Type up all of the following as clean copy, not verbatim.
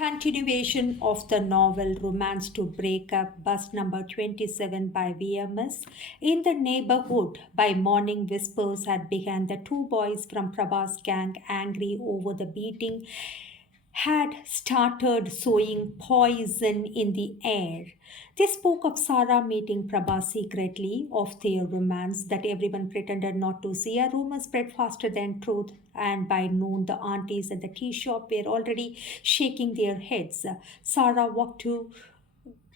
Continuation of the novel Romance to Break Up, bus number 27 by VMS. In the neighborhood, by morning whispers had begun. The two boys from Prabha's gang, angry over the beating, had started sowing poison in the air. They spoke of Sarah meeting Prabha secretly, of their romance that everyone pretended not to see. A rumor spread faster than truth, and by noon the aunties at the tea shop were already shaking their heads. Sarah walked to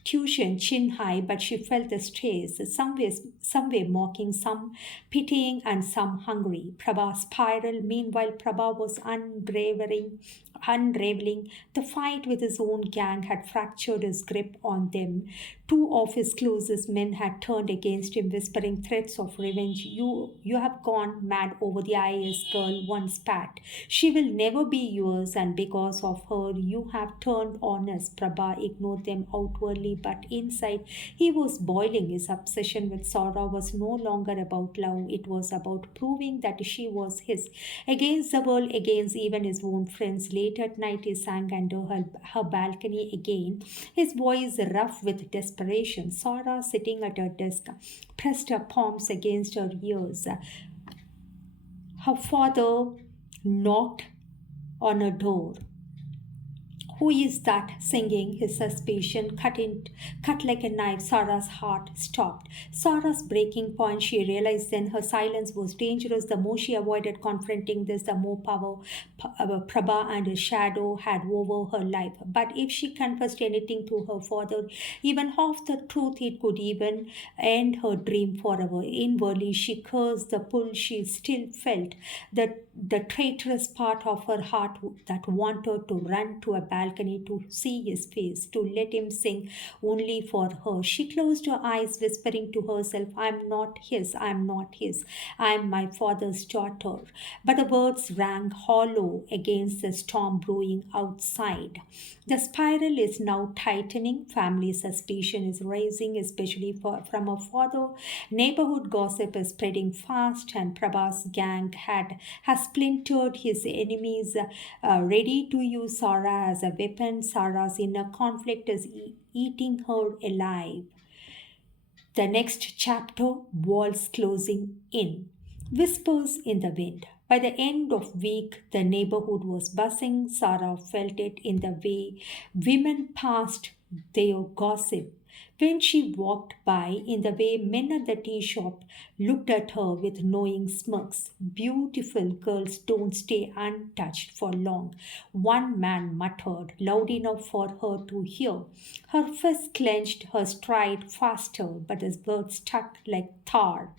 tuition chin high, but she felt the stress, some were mocking, some pitying, and some hungry. Prabha spiraled. Meanwhile, Prabha was unraveling. The fight with his own gang had fractured his grip on them. Two of his closest men had turned against him, whispering threats of revenge. You have gone mad over the IAS girl, one spat. She will never be yours, and because of her, you have turned on us. Prabha ignored them outwardly, but inside he was boiling. His obsession with Sora was no longer about love, it was about proving that she was his. Against the world, against even his own friends. Late at night, he sang under her balcony again, his voice rough with desperation. Sora, sitting at her desk, pressed her palms against her ears. Her father knocked on her door. Who is that singing? His suspicion cut like a knife. Sarah's heart stopped. Sarah's breaking point, she realized then her silence was dangerous. The more she avoided confronting this, the more power Prabha and his shadow had over her life. But if she confessed anything to her father, even half the truth, it could even end her dream forever. Inwardly, she cursed the pull she still felt, the traitorous part of her heart that wanted to run to a balcony to see his face, to let him sing only for her. She closed her eyes, whispering to herself, I'm not his, I'm not his, I'm my father's daughter. But the words rang hollow against the storm brewing outside. The spiral is now tightening. Family suspicion is rising, especially from her father. Neighborhood gossip is spreading fast, and Prabha's gang has splintered. His enemies ready to use Sarah as a weapon. Sarah's inner conflict is eating her alive. The next chapter, walls closing in. Whispers in the wind. By the end of week, the neighborhood was buzzing. Sarah felt it in the way women passed their gossip. When she walked by, in the way men at the tea shop looked at her with knowing smirks. Beautiful girls don't stay untouched for long, one man muttered, loud enough for her to hear. Her fist clenched, her stride faster, but his words stuck like tar.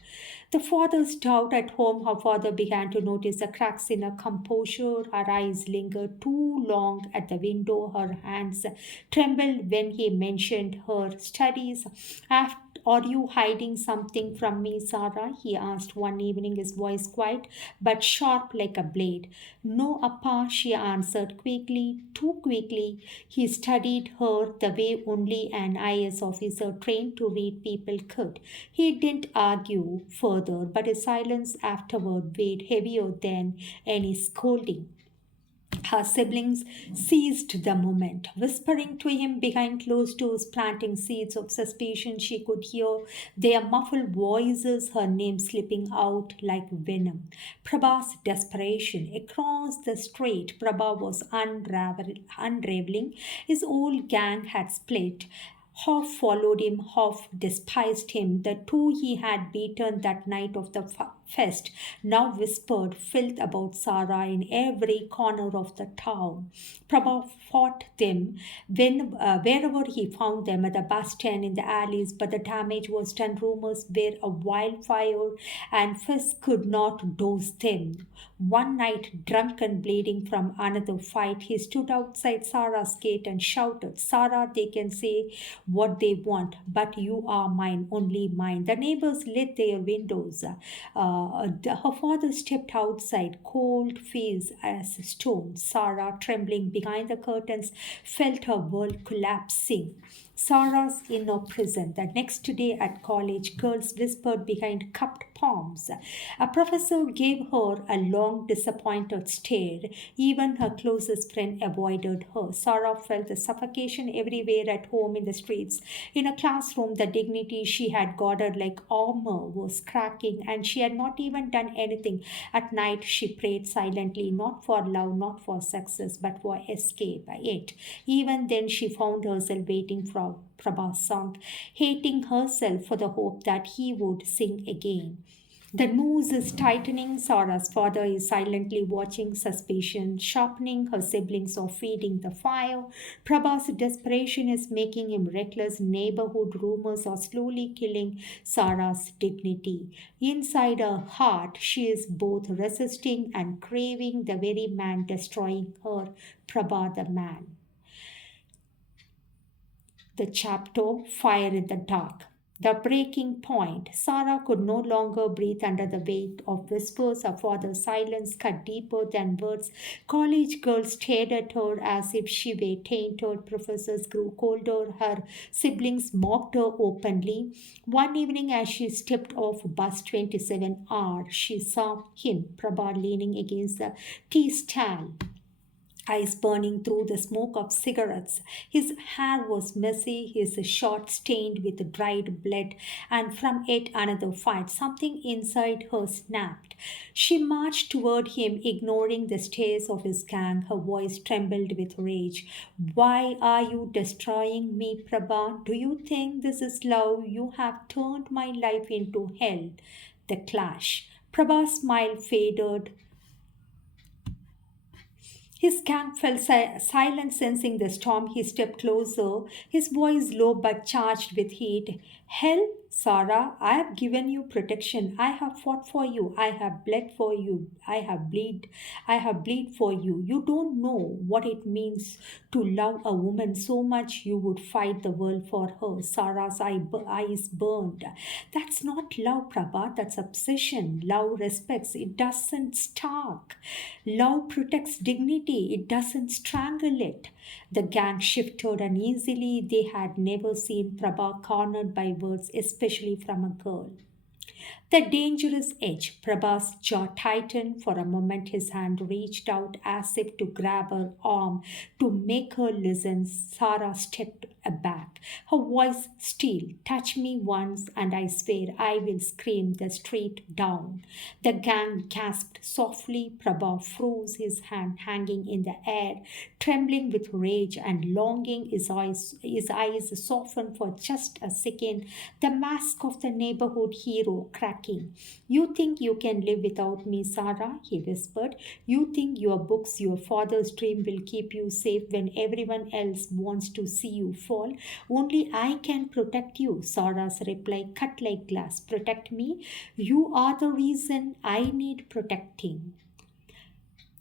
The father's doubt at home, her father began to notice the cracks in her composure. Her eyes lingered too long at the window. Her hands trembled when he mentioned her studies. Are you hiding something from me, Sarah? He asked one evening, his voice quiet but sharp like a blade. No, Appa, she answered quickly, too quickly. He studied her the way only an IAS officer trained to read people could. He didn't argue further, but his silence afterward weighed heavier than any scolding. Her siblings seized the moment, whispering to him behind closed doors, planting seeds of suspicion. She could hear their muffled voices, her name slipping out like venom. Prabha's desperation. Across the street, Prabha was unraveling. His old gang had split. Half followed him, half despised him. The two he had beaten that night of the fest now whispered filth about Sarah in every corner of the town. Prabha fought them wherever he found them, at the bus stand, in the alleys, but the damage was done. Rumors were a wildfire, and fists could not dose them. One night, drunk and bleeding from another fight, he stood outside Sarah's gate and shouted, Sarah, they can say what they want, but you are mine, only mine. The neighbors lit their windows. Her father stepped outside, cold face as stone. Sarah, trembling behind the curtains, felt her world collapsing. Sarah's in a prison. The next day at college, girls whispered behind cupped palms. A professor gave her a long, disappointed stare. Even her closest friend avoided her. Sarah felt the suffocation everywhere at home, in the streets. In a classroom, the dignity she had guarded like armor was cracking, and she had not even done anything. At night, she prayed silently, not for love, not for success, but for escape. Yet, even then, she found herself waiting for Prabha's song, hating herself for the hope that he would sing again. The noose is tightening. Sarah's father is silently watching, suspicion sharpening. Her siblings are feeding the fire. Prabha's desperation is making him reckless. Neighborhood rumors are slowly killing Sarah's dignity. Inside her heart, she is both resisting and craving the very man destroying her, Prabha the man. The chapter Fire in the Dark. The breaking point. Sarah could no longer breathe under the weight of whispers. Her father's silence cut deeper than words. College girls stared at her as if she were tainted. Professors grew colder. Her siblings mocked her openly. One evening, as she stepped off bus 27R, she saw him, Prabha, leaning against the tea stand, eyes burning through the smoke of cigarettes. His hair was messy, his shirt stained with dried blood, and from yet another fight, something inside her snapped. She marched toward him, ignoring the stares of his gang. Her voice trembled with rage. Why are you destroying me, Prabha? Do you think this is love? You have turned my life into hell. The clash. Prabha's smile faded. His gang fell silent, sensing the storm. He stepped closer, his voice low but charged with heat. Hell, Sarah, I have given you protection. I have fought for you. I have bled for you. I have bleed for you. You don't know what it means to love a woman so much you would fight the world for her. Sarah's eyes burned. That's not love, Prabha. That's obsession. Love respects. It doesn't stalk. Love protects dignity. It doesn't strangle it. The gang shifted uneasily. They had never seen Prabha cornered by words, especially from a girl. The dangerous edge. Prabha's jaw tightened. For a moment, his hand reached out as if to grab her arm to make her listen. Sarah stepped back, her voice still. Touch me once, and I swear I will scream the street down. The gang gasped softly. Prabha froze, his hand hanging in the air, trembling with rage and longing. His eyes softened for just a second. The mask of the neighborhood hero cracking. You think you can live without me, Sarah? He whispered. You think your books, your father's dream will keep you safe when everyone else wants to see you fall? Only I can protect you. Sarah's reply cut like glass. Protect me? You are the reason I need protecting.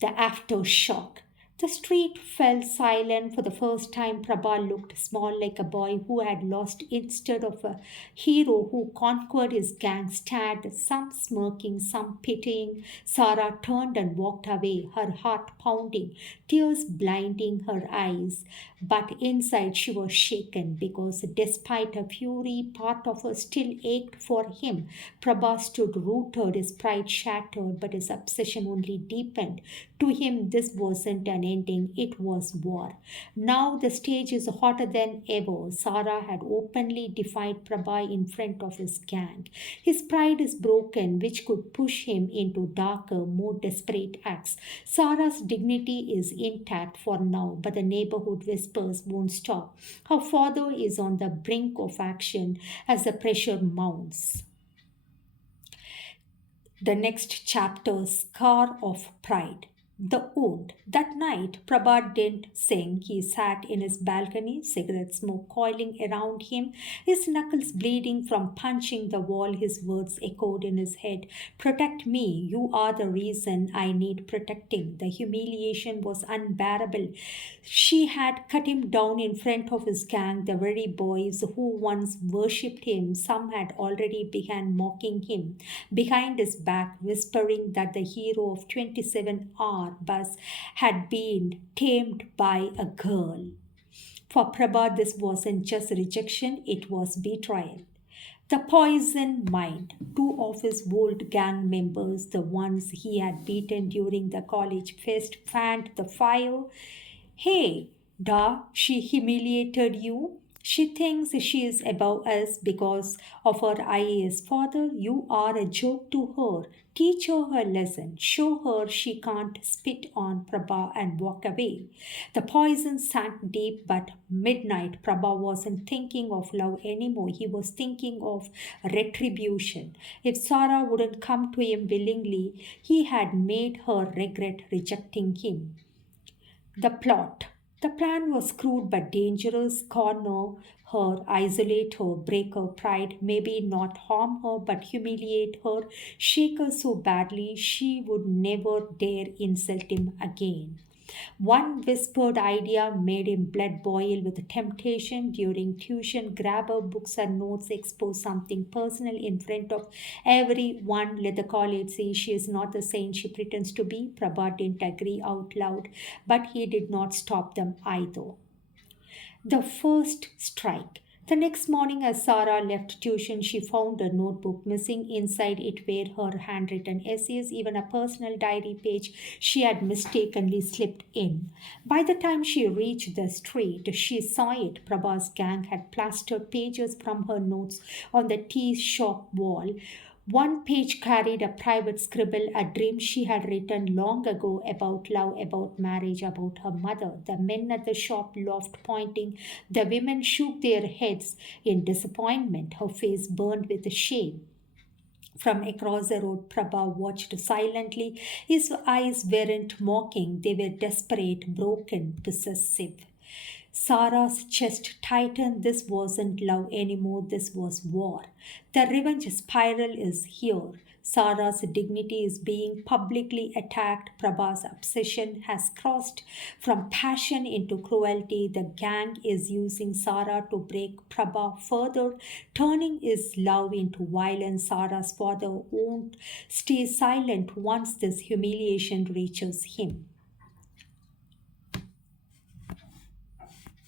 The aftershock. The street fell silent for the first time. Prabha looked small, like a boy who had lost instead of a hero who conquered. His gang stared, some smirking, some pitying. Sarah turned and walked away, her heart pounding, tears blinding her eyes. But inside she was shaken because despite her fury, part of her still ached for him. Prabha stood rooted, his pride shattered, but his obsession only deepened. To him, this wasn't an ending, it was war. Now the stage is hotter than ever. Sarah had openly defied Prabha in front of his gang. His pride is broken, which could push him into darker, more desperate acts. Sarah's dignity is intact for now, but the neighborhood whispers won't stop. Her father is on the brink of action as the pressure mounts. The next chapter, Scar of Pride. The wound. That night, Prabhat didn't sing. He sat in his balcony, cigarette smoke coiling around him, his knuckles bleeding from punching the wall. His words echoed in his head. Protect me. You are the reason I need protecting. The humiliation was unbearable. She had cut him down in front of his gang, the very boys who once worshipped him. Some had already begun mocking him behind his back, whispering that the hero of 27-hour bus had been tamed by a girl. For Prabha, this wasn't just rejection, it was betrayal. The poisoned mind. Two of his old gang members, the ones he had beaten during the college fest, fanned the fire. Hey, da, she humiliated you. She thinks she is above us because of her IAS father. You are a joke to her. Teach her her lesson. Show her she can't spit on Prabha and walk away. The poison sank deep, but midnight Prabha wasn't thinking of love anymore. He was thinking of retribution. If Sarah wouldn't come to him willingly, he had made her regret rejecting him. The plot. The plan was crude but dangerous. Corner her, isolate her, break her pride, maybe not harm her but humiliate her, shake her so badly she would never dare insult him again. One whispered idea made him blood boil with temptation. During tuition, grab her books and notes, expose something personal in front of everyone. Let the college say she is not the saint she pretends to be. Prabhat didn't agree out loud, but he did not stop them either. The first strike. The next morning, as Sarah left tuition, she found a notebook. Missing inside it were her handwritten essays, even a personal diary page she had mistakenly slipped in. By the time she reached the street, she saw it. Prabha's gang had plastered pages from her notes on the tea shop wall. One page carried a private scribble, a dream she had written long ago about love, about marriage, about her mother. The men at the shop laughed, pointing. The women shook their heads in disappointment. Her face burned with shame. From across the road, Prabha watched silently. His eyes weren't mocking, they were desperate, broken, possessive. Sarah's chest tightened. This wasn't love anymore, this was war. The revenge spiral is here. Sarah's dignity is being publicly attacked. Prabha's obsession has crossed from passion into cruelty. The gang is using Sarah to break Prabha further, turning his love into violence. Sarah's father won't stay silent once this humiliation reaches him.